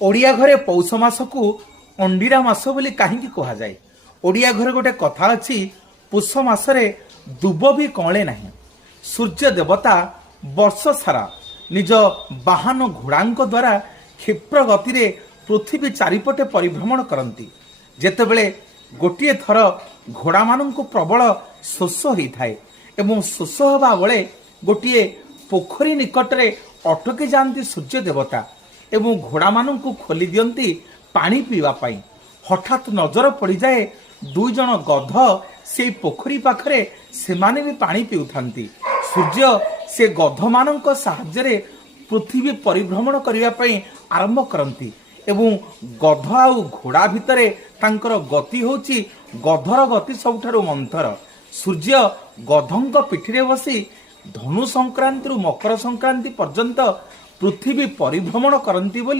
ओडिया घरे पौष मास को अंडीरा मास बोली कहीं कहुए। ओडिया घरे गोटे कथा अच्छी, पुष मासरे दुब भी कले ना। सूर्य देवता वर्ष सारा निज बाहन घोड़ांक द्वारा क्षिप्र गति रे पृथ्वी चारिपटे परिभ्रमण करती। जेतेबेले गोटे थर घोड़ा मानक प्रबल शोष होता है एवं शोष हवा बेले गोटे पोखरी निकटरे अटकी जाती सूर्य देवता एवं घोड़ा मानक खोली दियंती पानी पीवा पाई। हठात नजर पड़ जाए दुई जन गध से पोखरी पाखरे से माने भी पानी पीउथांती। सूर्य से गध मानक साहाय्य पृथ्वी परिभ्रमण करने पाई आरंभ करती एवं गध आउ घोड़ा भितरे तांकर गति होची गधर गति सबुठारु मंथर। सूर्य गधंक पिठिरे बसी धनु संक्रांति मकर संक्रांति पर्यंत पृथ्वी परिभ्रमण करती बोली